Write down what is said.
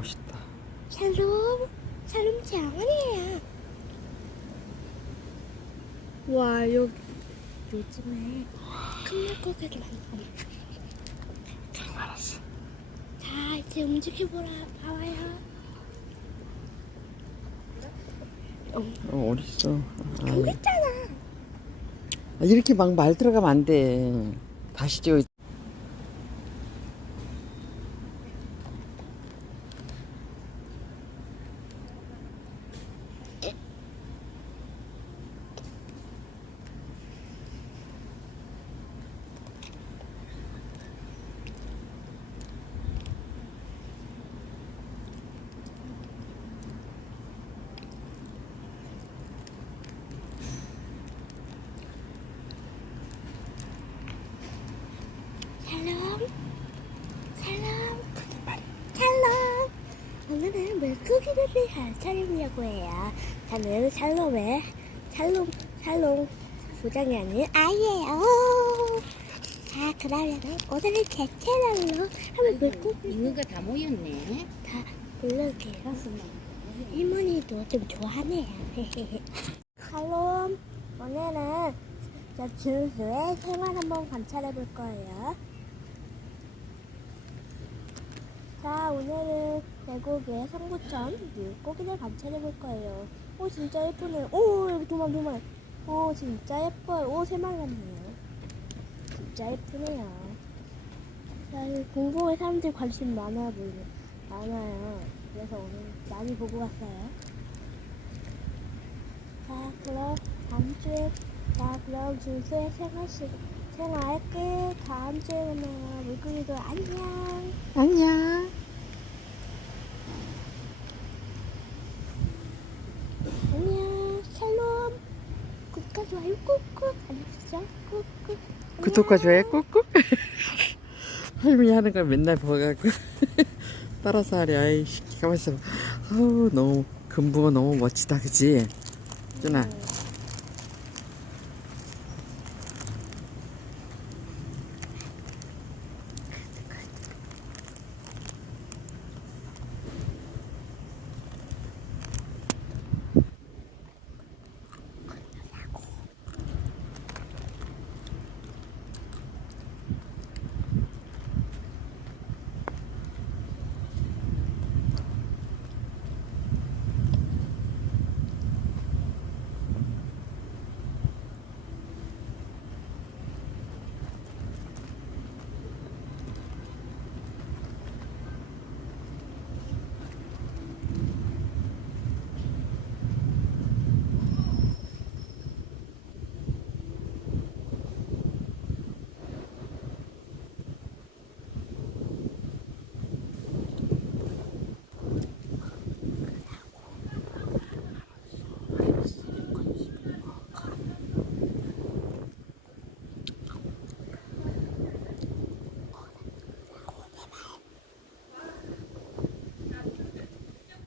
멋있다. 샬롬, 샬롬 장원이에요. 와, 여기 요즘에 큰 물고기를 많이 봐. 그럼 알았어. 자, 이제 움직여보라, 봐봐요. 어, 어, 어딨어? 아, 있잖아. 이렇게 막 말 들어가면 안 돼. 다시 저 샬롬, 샬롬, 샬롬. 오늘은 물고기를 위한 촬영이라고 해요. 저는 샬롬의 샬롬, 샬롬 부장이 아닌 아이예요. 자, 그러면 오늘은 제 채널로 한번 물고기 있는 거 다 모였네. 다 올려올게요. 할머니도 좀 좋아하네요. 샬롬, 오늘은 저 준수의 생활 한번 관찰해 볼 거예요. 자, 오늘은 계곡의 성부천 물고기를 관찰해 볼 거예요. 오, 진짜 예쁘네요. 오, 여기 도만, 도만. 오, 진짜 예뻐요. 오, 같네요. 진짜 예쁘네요. 자, 이 공부에 사람들이 관심 많아 보이네. 많아요. 그래서 오늘 많이 보고 왔어요. 자, 그럼 다음 주에, 자, 그럼 준수의 생활시, 생활 끝. 다음 주에 만나요. 물고기도. 안녕. 안녕. 샬롬. 구독과 좋아요 꾹꾹. 알려주세요. 꾹꾹. 구독과 좋아요 꾹꾹. 할머니 하는 걸 맨날 보갖고 따라서 하려. 아이, 가만있어. 아우, 너무, 금붕어 너무 멋지다, 그지? 준아.